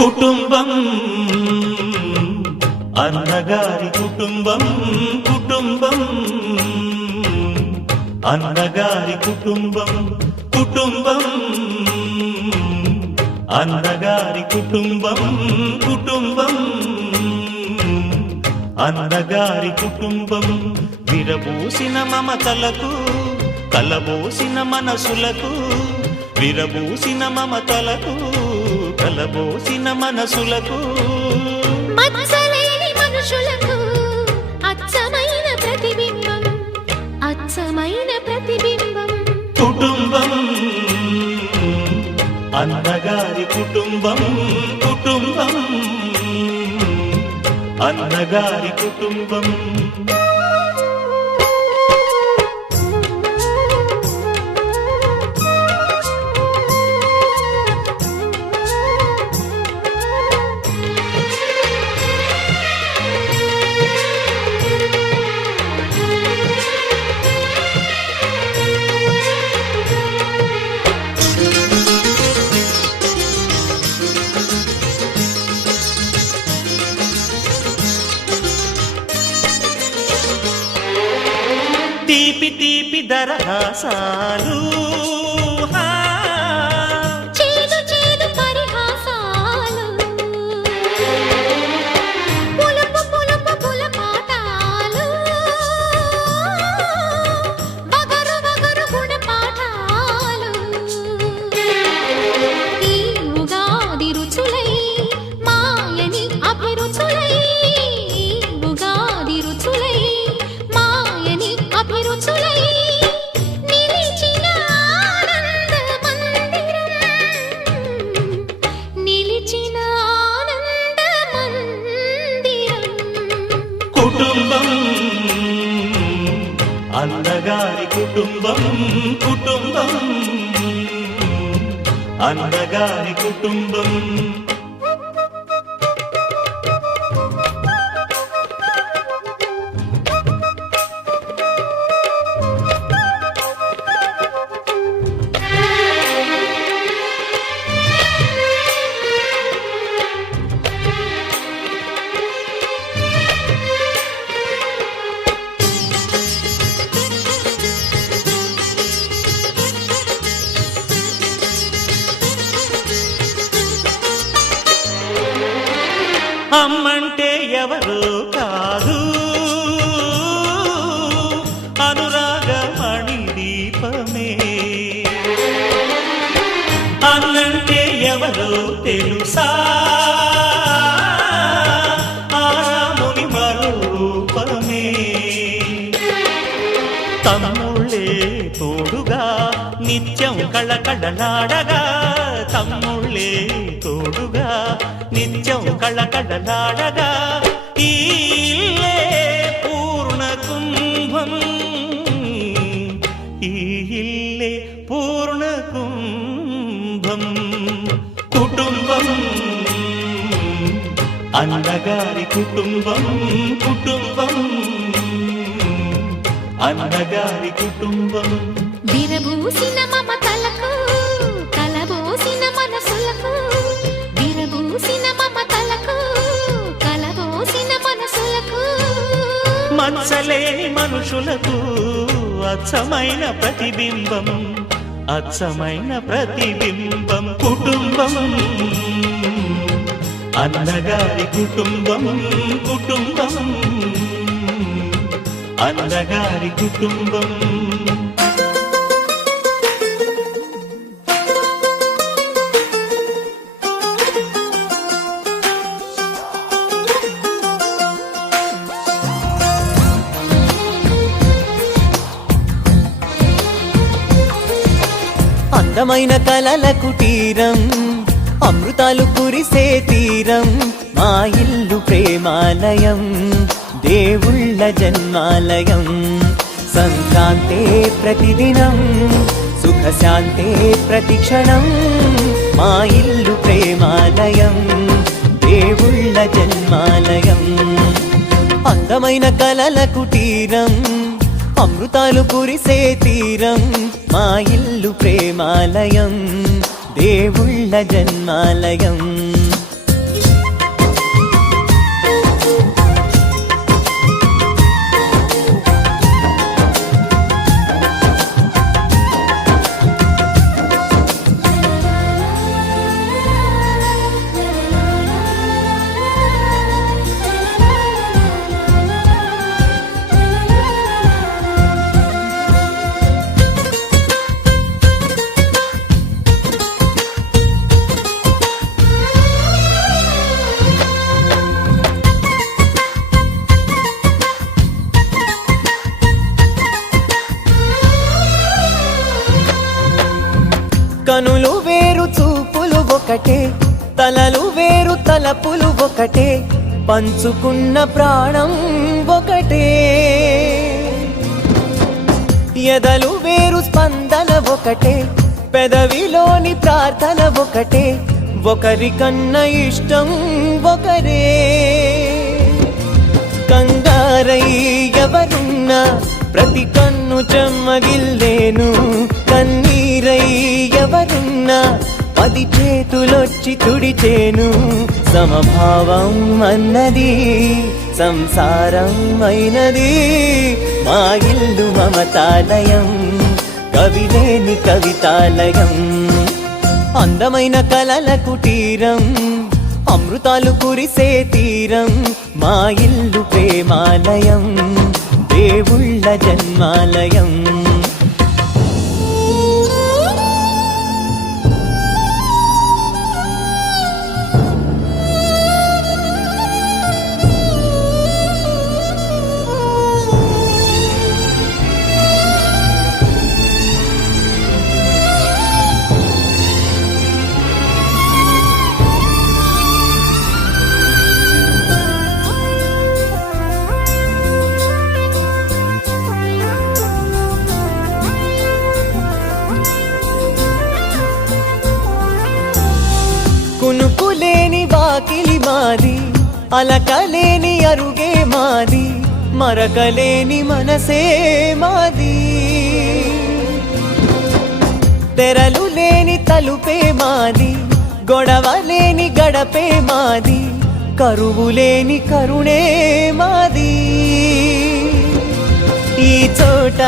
కుటుంబం అన్నగారి కుటుంబం కుటుంబం అన్నగారి కుటుంబం కుటుంబం అన్నగారి కుటుంబం కుటుంబం అన్నగారి కుటుంబం విరబూసిన మమతలకు కలబోసిన మనసులకు విరబూసిన మమతలకు కలబోసిన మనసులకు మచ్చలేని మనుషులకు అచ్చమైన ప్రతిబింబం అచ్చమైన ప్రతిబింబం కుటుంబం అన్నగారి కుటుంబం కుటుంబం అన్నగారి కుటుంబం తీపి తీపి దరహాసాలు చేదు చేదు పరిహాసాలు పులుపు పులుపు పులపాటాలు వగరు వగరు గుణపాఠాలు ఈ ఉగాది రుచులై మాయని అభిరుచులై ఉగాది రుచులై మాయని అభిరుచులై నిలిచిన ఆనంద మందిరం నిలిచిన ఆనంద మందిరం కుటుంబం అన్నగారి కుటుంబం కుటుంబం అన్నగారి కుటుంబం అమ్మంటే ఎవరు కాదు అనురాగమణి దీపమే అన్నంటే ఎవరు తెలుసా ఆరాముని మరో రూపమే తమ్ముళ్ళే తోడుగా నిత్యం కళకళలాడగా తమ్ముళ్ళే తోడుగా నిత్యం కళకళలాడగా ఈ ఇల్లే పూర్ణ కుంభం ఈ ఇల్లే పూర్ణ కుంభం కుటుంబం అన్నగారి కుటుంబం కుటుంబం అన్నగారి కుటుంబం విరబూసిన మమతలకు కలబోసిన మనసులకు విరబూసిన మమతలకు కలబోసిన మనసులకు మచ్చలేని మనుషులకు అచ్చమైన ప్రతిబింబం అచ్చమైన ప్రతిబింబం కుటుంబం అన్నగారి కుటుంబం కుటుంబం అన్నగారి కుటుంబం అందమైన కలల కుటీరం అమృతాలు కురిసే తీరం మా ఇల్లు ప్రేమాలయం దేవుళ్ళ జన్మాలయం సంక్రాంతే ప్రతిదినం సుఖశాంతే ప్రతిక్షణం మా ఇల్లు ప్రేమాలయం దేవుళ్ళ జన్మాలయం అందమైన కలల కుటీరం అమృతాలు కురిసే తీరం మా ఇల్లు ప్రేమాలయం దేవుళ్ళ జన్మాలయం కనులు వేరు చూపులు ఒకటే, తలలు వేరు తలపులు ఒకటే, పంచుకున్న ప్రాణం ఒకటే. ఎదలు వేరు స్పందన ఒకటే, పెదవిలోని ప్రార్థన ఒకటే, ఒకరికన్నా ఇష్టం ఒకరే. కంగారై ఎవరున్నా ప్రతి కన్ను చెమ్మగిల్లేను, కన్నీరై ఎవరున్నా 10 చేతులొచ్చి తుడిచేను. సమభావం అన్నది సంసారం అయినది, మా ఇల్లు మమతాలయం, కవిలేని కవితాలయం. అందమైన కలల కుటీరం, అమృతాలు కురిసే తీరం, మా ఇల్లు ప్రేమాలయం, దేవుళ్ళ జన్మాలయం. కునుకులేని వాకిలి మాది, అలకలేని అరుగే మాది, మరకలేని మనసే మాది. తెరలు లేని తలుపే మాది, గొడవ లేని గడపే మాది, కరువు లేని కరుణే మాది. ఈ చోట